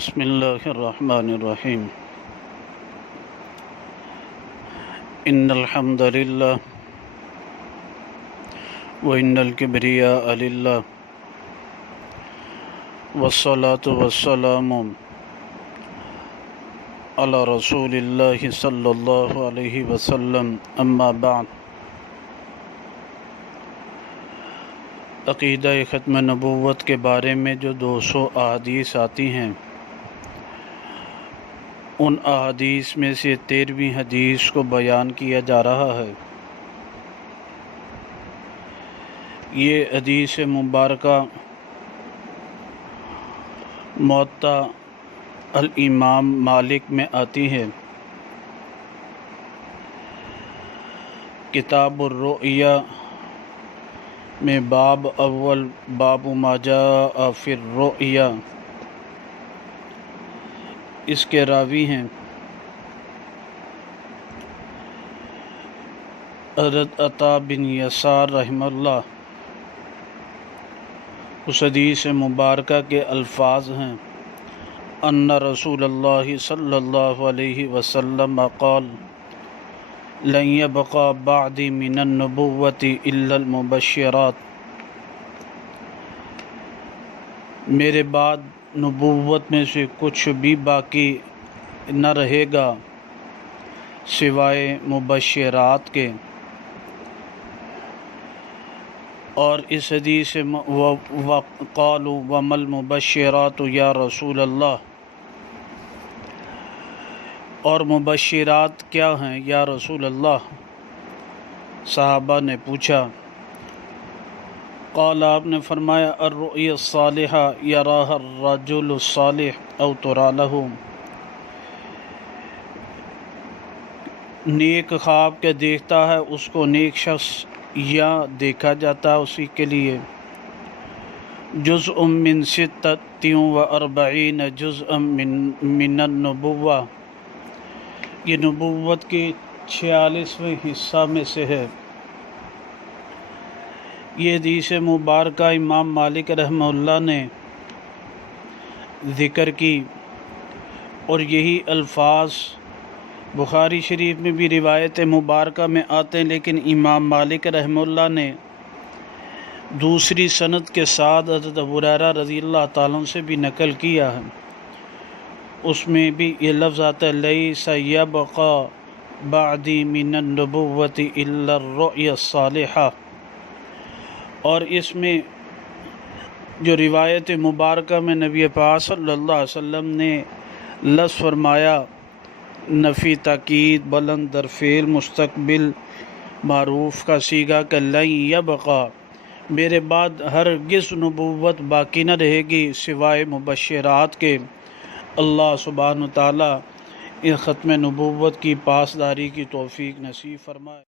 بسم اللہ الرحمن الرحیم ان الحمد للہ وان الکبریاء للہ والصلاة والسلام علی رسول اللہ صلی اللہ علیہ وسلم اما بعد عقیدہ ختم نبوت کے بارے میں جو 200 احادیث آتی ہیں، ان احادیث میں سے 13ویں حدیث کو بیان کیا جا رہا ہے۔ یہ حدیث مبارکہ موطا الامام مالک میں آتی ہے۔ کتاب الرؤیا میں باب اول، باب ما جاء فی الرؤیا، اس کے راوی ہیں حضرت عطا بن یسار رحمہ اللہ۔ اس حدیث مبارکہ کے الفاظ ہیں: ان رسول اللہ صلی اللہ علیہ وسلم قال لن يبقى بعدی من النبوۃ الا المبشرات، میرے بعد نبوت میں سے کچھ بھی باقی نہ رہے گا سوائے مبشرات کے۔ اور اس حدیث وقالوا وما المبشرات یا رسول اللہ، اور مبشرات کیا ہیں یا رسول اللہ؟ صحابہ نے پوچھا۔ قال، آپ نے فرمایا الرؤیا الصالحہ یراها الرجل الصالح او ترى له، نیک خواب کے دیکھتا ہے اس کو نیک شخص یا دیکھا جاتا ہے اسی کے لیے۔ جزء من 46 جزءا من النبوہ، یہ نبوت کے 46ویں حصہ میں سے ہے۔ یہ حدیث مبارکہ امام مالک رحمہ اللہ نے ذکر کی، اور یہی الفاظ بخاری شریف میں بھی روایت مبارکہ میں آتے ہیں، لیکن امام مالک رحمہ اللہ نے دوسری سند کے ساتھ حضرت ابو ہریرہ رضی اللہ تعالیٰ عنہ سے بھی نقل کیا ہے۔ اس میں بھی یہ لفظ آتا ہے لیس یبقی بعدی من النبوۃ الا الرؤیا الصالحہ، اور اس میں جو روایت مبارکہ میں نبی پاک صلی اللہ علیہ وسلم نے لفظ فرمایا نفی تاکید بلند در فعل مستقبل معروف کا صیغہ کہ لن یبقی، میرے بعد ہرگز نبوت باقی نہ رہے گی سوائے مبشرات کے۔ اللہ سبحانہ وتعالیٰ ان ختم نبوت کی پاسداری کی توفیق نصیب فرمائے۔